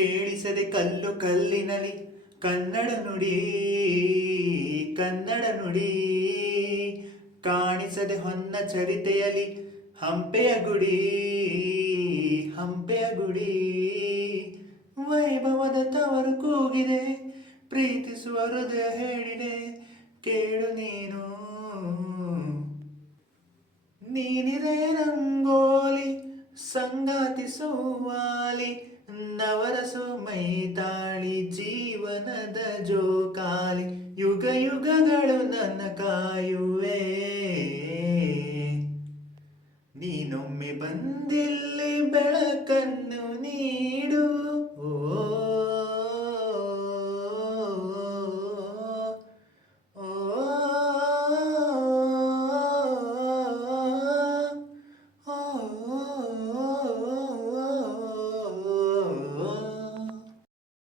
ಕೇಳಿಸದೆ ಕಲ್ಲು ಕಲ್ಲಿನಲಿ ಕನ್ನಡ ನುಡಿ ಕನ್ನಡ ನುಡಿ ಕಾಣಿಸದೆ ಹೊನ್ನ ಚರಿತೆಯಲಿ ಹಂಪೆಯ ಗುಡಿ ಹಂಪೆಯ ಗುಡಿ ವೈಭವದ ತವರು ಕೂಗಿದೆ ಪ್ರೀತಿಸುವ ಹೃದಯ ಹೇಳಿದೆ ಕೇಳು ನೀನು ನೀನಿದೆ ರಂಗೋಲಿ ಸಂಗಾತಿ ಸುವಾಲಿ ನವರಸು ಮೈತಾಳಿ ಜೀವನದ ಜೋಕಾಲಿ ಯುಗ ಯುಗಗಳು ನನ್ನ ಕಾಯುವೆ ನೀನೊಮ್ಮೆ ಬಂದಿಲ್ಲಿ ಬೆಳಕನ್ನು ನೀಡು